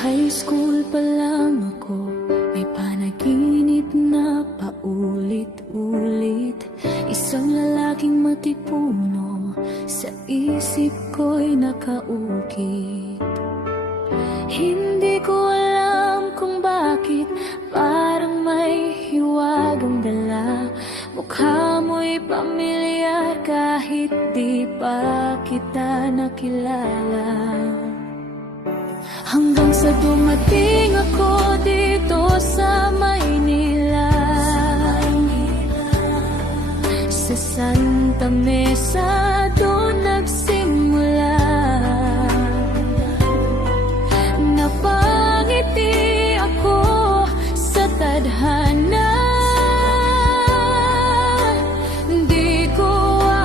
High school pa lang ako, may panaginip na paulit-ulit. Isang lalaking matipuno, sa isip ko'y nakaukit. Hindi ko alam kung bakit, parang may hiwagang dala. Mukha mo'y pamilyar kahit di pa kita nakilala. Hanggang sa dumating ako dito sa Maynila, sa Santa Mesa doon nagsimula. Napangiti ako sa tadhana, di ko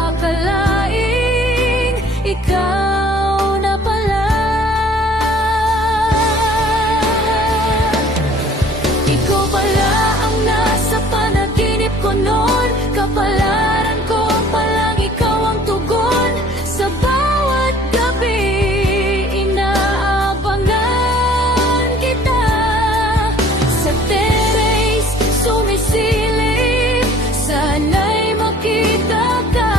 akalaing ikaw na pala. Ikaw pala ang nasa panaginip ko noon, kapalaran ko palang ikaw ang tugon. Sa bawat gabi inaabangan kita, sa terrace sumisilip, sana'y makita ka.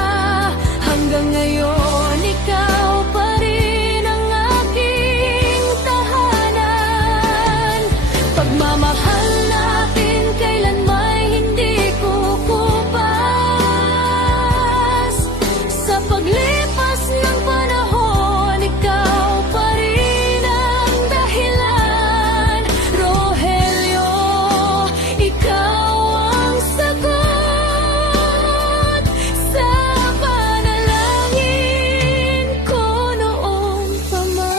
Hanggang ngayon ikaw pa rin ang aking tahanan. Pagmamahal natin kailanmay hindi kukupas. Sa paglipas ng panahon, ikaw pa rin ang dahilan. Rogelio, ikaw ang sagot sa panalangin ko noon pa man.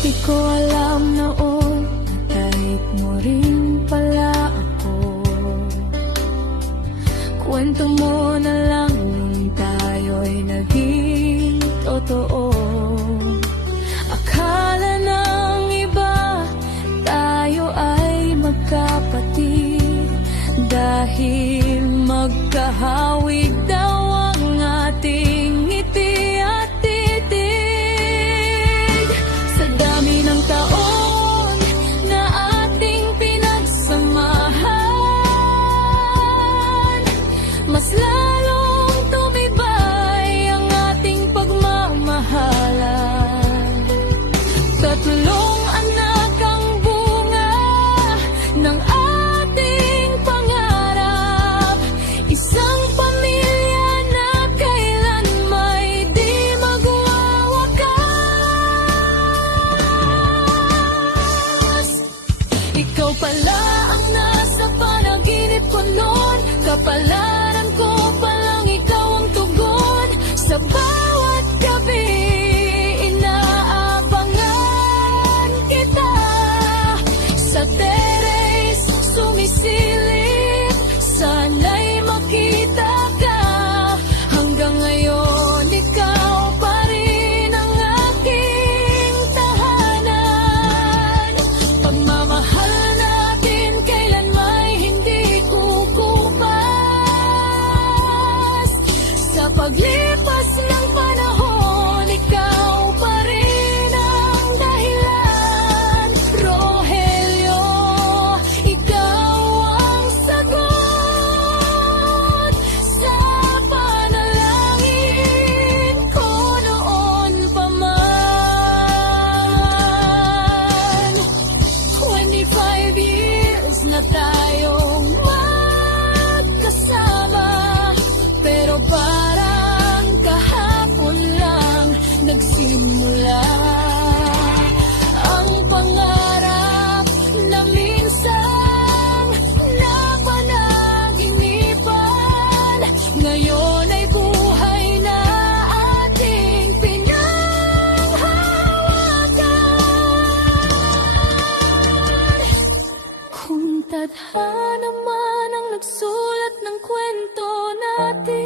Di ko alam noon na type mo rin pala ako. Kwento mo na lang nung tayo'y naging totoo. Akala ng iba tayo ay magkapatid, dahil magkahawig daw ang ating ngiti at titig. Sa dami ng taon na ating pinagsamahan, mas lalong tumibay ang ating pagmamahalan. Tatlong anak ang bunga ng ating pangarap, isang pamilya na kailanmay di magwawakas. Ikaw pala ang nasa panaginip ko noon, kapalaran ko palang ikaw ang tugon. Sa bawat gabi inaabangan kita, sa terrace sumisilip, sana'y makita ka. Hanggang ngayon ikaw pa rin ang aking tahanan. Pagmamahal natin kailanmay hindi kukupas. Sa paglipas ng panahon, ikaw pa rin ang dahilan. Rogelio, ikaw ang sagot sa panalangin ko noon pa man. 25 years na tayong magkasama, pero parang kahapon lang nagsimula ang pangarap na minsang napanaginipan. Ngayon ay buhay na ating pinanghawakan. Kung tadhana man ang nagsulat ng kwento natin,